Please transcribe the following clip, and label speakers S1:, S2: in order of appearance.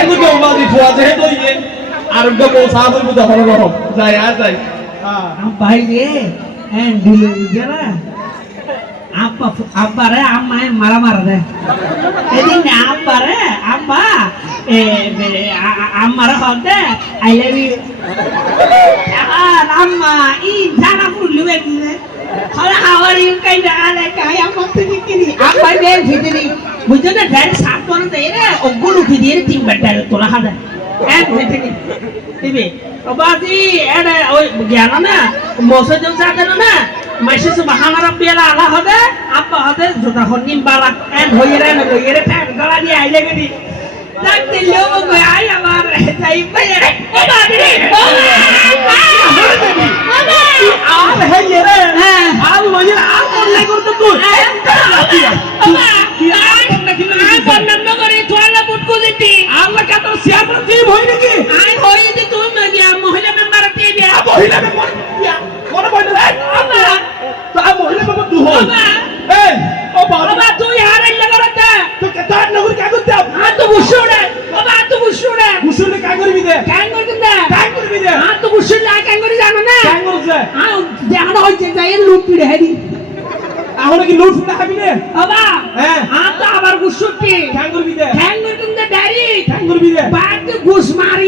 S1: কাঙ্গু কে বাজি ফুয়া যে তো ইয়ে আর গো বউ সাবু বুঝা হলো রকম যাই আর যাই
S2: ভাই রে হ্যাঁ ঢিলে যারা আব্বা আব্বা রে আম্মায় মারা মারা দেয় এদিন আব্বা রে আব্বা এ আম্মারা হতে আই লাভ ইউ। আর আম্মা, ই, জানা ফুলু বেদিনে হলে হাওয়ার ইউ কাইন্ডা আলে কাই না ডাইরেক্ট সাত করে দেয় রে ওগুলো কি দিয়ে তিন বার ডাইরেক্ট তোলা হাদা এক দিবি বাজি এডে ওই জ্ঞান না মোসে যে জানে না মাসে সুবহান রাব্বিয়াল আলা হবে আব্বা হবে জোদা হন নিম বালা এন হইরে না হইয়ে ফ্যান গলা দিয়ে আইলে গেদি ডাক দিলেও কই আই আমার যাই পাই রে ও বাজি রে ও
S1: আর হে ইয়ে রে
S2: হ্যাঁ
S1: আর লইয়ে আর করলে করতে তুই আল্লাহ কা তোর শেয়ার করে টিম হই নাকি মহিলা মেম্বার কোন বইনা রে তো আ মহিলা মেম্বার দু হই এই ও বাবা তো কেতা নগর কা করতে গুসুলে কা করবি দে। কা করবি দে। কা করছে এখন কি লুট না খাবি রে হ্যাঁ।
S2: আবার গুসুটি
S1: কা? করবি দে।
S2: ঠ্যাং কিন্তু ডাইরেক্ট।
S1: কা করবি দে।
S2: বাদ ঘুষ মারি